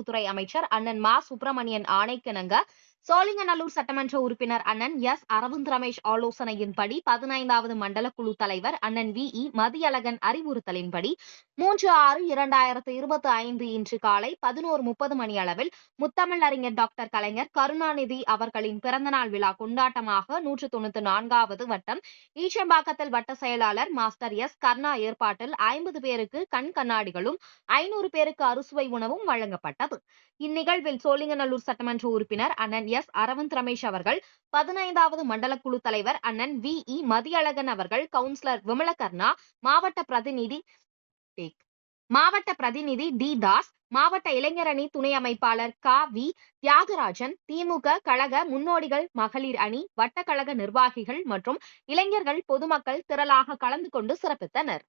கூட்டுறவுத்துறை அமைச்சர் அண்ணன் மா சுப்பிரமணியன் ஆணைக்கிணங்க சோழிங்கநல்லூர் சட்டமன்ற உறுப்பினர் அண்ணன் எஸ் அரவிந்த் ரமேஷ் ஆலோசனையின்படி 15வது மண்டல குழு தலைவர் அண்ணன் வி மதியழகன் அறிவுறுத்தலின்படி 3/6/2025 இன்று காலை 11:30 மணி அளவில் முத்தமிழ் அறிஞர் டாக்டர் கலைஞர் கருணாநிதி அவர்களின் பிறந்தநாள் விழா கொண்டாட்டமாக 194வது வட்டம் ஈச்சம்பாக்கத்தில் வட்ட செயலாளர் மாஸ்டர் எஸ் கர்ணா ஏற்பாட்டில் 50 பேருக்கு கண் கண்ணாடிகளும் 500 பேருக்கு அறுசுவை உணவும் வழங்கப்பட்டது. இந்நிகழ்வில் சோழிங்கநல்லூர் சட்டமன்ற உறுப்பினர் அண்ணன் எஸ் அரவிந்த் ரமேஷ் அவர்கள், 15வது மண்டல குழு தலைவர் அண்ணன் மதியழகன் அவர்கள், கவுன்சிலர் விமலகர்ணா, மாவட்ட பிரதிநிதி டி தாஸ், மாவட்ட இளைஞரணி துணை அமைப்பாளர் தியாகராஜன், திமுக கழக முன்னோடிகள் மகளிர் அணி, வட்டக்கழக நிர்வாகிகள் மற்றும் இளைஞர்கள் பொதுமக்கள் திரளாக கலந்து கொண்டு சிறப்பித்தனர்.